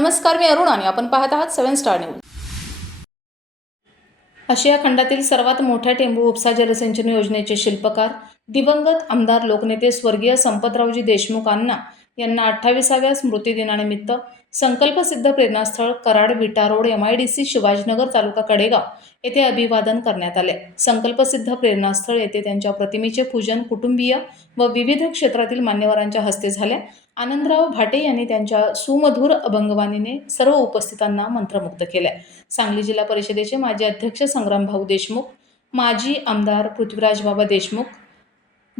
नमस्कार मी अरुण आणि आपण पाहत आहात सेवन स्टार न्यूज. आशिया खंडातील सर्वात मोठ्या टेंबू उपसा जलसिंचन योजनेचे शिल्पकार दिवंगत आमदार लोकनेते स्वर्गीय संपतरावजी देशमुखांना यांना अठ्ठावीसाव्या स्मृतिदिनानिमित्त संकल्पसिद्ध प्रेरणास्थळ Karad Vita road M I D C Shivajinagar taluka Kadegaon येथे अभिवादन करण्यात आले. संकल्पसिद्ध प्रेरणास्थळ येथे त्यांच्या प्रतिमेचे पूजन कुटुंबीय व विविध क्षेत्रातील मान्यवरांच्या हस्ते झाले. आनंदराव भाटे यांनी त्यांच्या सुमधुर अभंगवाणीने सर्व उपस्थितांना मंत्रमुग्ध केले. सांगली जिल्हा परिषदेचे माजी अध्यक्ष संग्रामभाऊ देशमुख माजी आमदार पृथ्वीराज बाबा देशमुख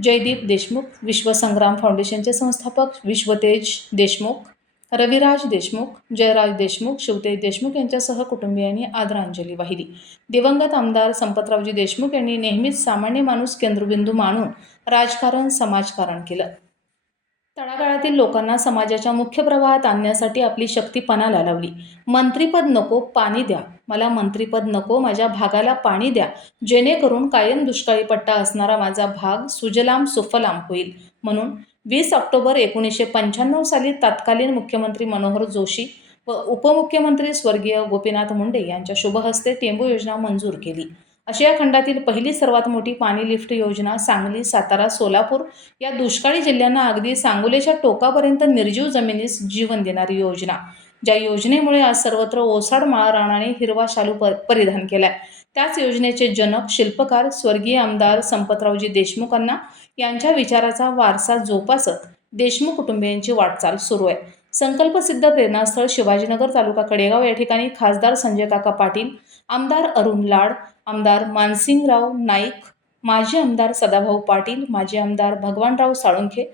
जयदीप देशमुख विश्वसंग्राम फाउंडेशनचे संस्थापक विश्वतेज देशमुख रविराज देशमुख जयराज देशमुख शिवतेज देशमुख यांच्यासह कुटुंबियांनी आदरांजली वाहिली. दिवंगत आमदार संपतरावजी देशमुख यांनी नेहमीच सामान्य माणूस केंद्रबिंदू मानून राजकारण समाजकारण केलं. तळागाळातील लोकांना समाजाच्या मुख्य प्रवाहात आणण्यासाठी आपली शक्ती पणाला लावली. मंत्रीपद नको पाणी द्या. मला मंत्रीपद नको माझ्या भागाला पाणी द्या. जेणेकरून कायम दुष्काळी पट्टा असणारा माझा भाग सुजलाम सुफलाम होईल. म्हणून वीस ऑक्टोबर एकोणीसशे पंच्याण्णव साली तत्कालीन मुख्यमंत्री मनोहर जोशी व उपमुख्यमंत्री स्वर्गीय गोपीनाथ मुंडे यांच्या शुभहस्ते टेंबू योजना मंजूर केली. आशिया खंडातील पहिली सर्वात मोठी पाणी लिफ्ट योजना सांगली सातारा सोलापूर या दुष्काळी जिल्ह्यांना अगदी सांगोलेच्या टोकापर्यंत निर्जीव जमिनीस जीवन देणारी योजना ज्या योजनेमुळे आज सर्वत्र ओसाड माळा राणाने हिरवा शालू प परिधान केलाय. त्याच योजनेचे जनक शिल्पकार स्वर्गीय आमदार संपतरावजी देशमुखांना यांच्या विचाराचा वारसा जोपासत देशमुख कुटुंबियांची वाटचाल सुरू आहे. संकल्पसिद्ध प्रेरणास्थळ शिवाजीनगर तालुका कडेगाव या ठिकाणी खासदार संजय काका पाटील आमदार अरुण लाड आमदार मानसिंगराव नाईक माजी आमदार सदाभाऊ पाटील माजी आमदार भगवानराव साळुंखे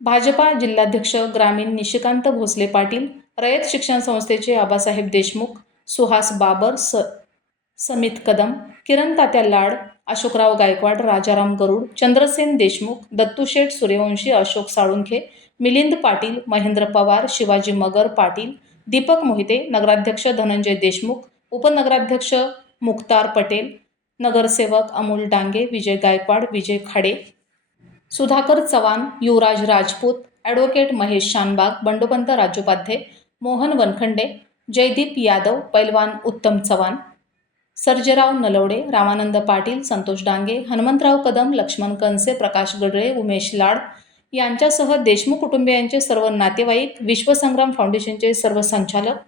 भाजपा जिल्हाध्यक्ष ग्रामीण निशिकांत भोसले पाटील रयत शिक्षण संस्थेचे आबासाहेब देशमुख सुहास बाबर स समित कदम किरण तात्या लाड अशोकराव गायकवाड राजाराम गरुड चंद्रसेन देशमुख दत्तूशेठ सूर्यवंशी अशोक साळुंखे मिलिंद पाटील महेंद्र पवार शिवाजी मगर पाटील दीपक मोहिते नगराध्यक्ष धनंजय देशमुख उपनगराध्यक्ष मुक्तार पटेल नगरसेवक अमोल डांगे विजय गायकवाड विजय खाडे सुधाकर चव्हाण युवराज राजपूत ॲडव्होकेट महेश शानबाग बंडोपंत राजोपाध्ये मोहन वनखंडे जयदीप यादव पैलवान उत्तम चव्हाण सर्जेराव नलवडे रामानंद पाटील संतोष डांगे हनुमंतराव कदम लक्ष्मण कनसे प्रकाश गडळे उमेश लाड यांच्यासह देशमुख कुटुंबियांचे सर्व नातेवाईक विश्वसंग्राम फाउंडेशनचे सर्व संचालक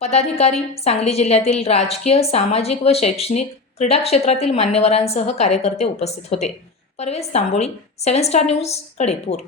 पदाधिकारी सांगली जिल्ह्यातील राजकीय सामाजिक व शैक्षणिक क्रीडा क्षेत्रातील मान्यवरांसह कार्यकर्ते उपस्थित होते. Parvez Tamboli seven star news Kadepur.